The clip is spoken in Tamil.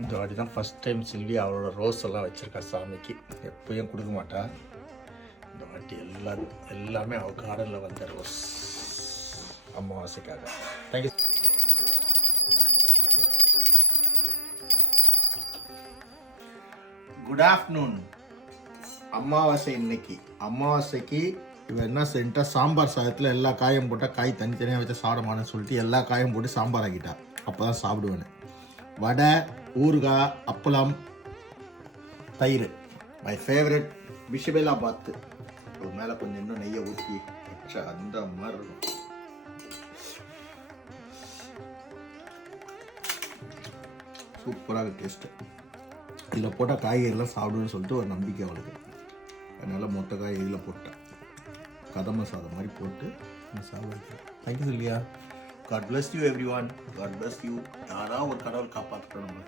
இந்த வாட்டி தான் ஃபஸ்ட் டைம் சில்வி அவளோட ரோஸ் எல்லாம் வச்சுருக்கா சாமிக்கு. எப்பயும் கொடுக்க மாட்டா. இந்த வாட்டி எல்லாமே அவள் கார்டனில் வந்த ரோஸ் அமாவாசைக்காக. தேங்க்யூ. Good afternoon. அமாவாசை இன்னைக்கு. அமாவாசைக்கு இவன் என்ன செஞ்சுட்டா, சாம்பார் சாதத்தில் எல்லா காயும் போட்டால் காய் தனித்தனியாக வச்சு சாப்பிடமானு சொல்லிட்டு எல்லா காயும் போட்டு சாம்பார் ஆக்கிட்டா. அப்போ தான் சாப்பிடுவேன். வடை, ஊறுகாய், அப்பளம், தயிர், மை ஃபேவரட் பிஷபெல்லா பாத்து. அது மேலே கொஞ்சம் இன்னும் நெய்யை ஊற்றி வச்சா அந்த மாதிரி இருக்கும். சூப்பராக டேஸ்ட்டு. இதில் போட்டால் காய்கறிலாம் சாப்பிடுவேன்னு சொல்லிட்டு ஒரு நம்பிக்கை அவளுக்கு. அதனால் மொத்த காய் இதில் போட்டேன். கதம்ப சாதம் மாதிரி போட்டு சாப்பிடுறேன். தேங்க்யூ இல்லையா. God bless you everyone. God bless you. யாராவது ஒரு கடவுள் காப்பாற்றுறோம் நம்ம.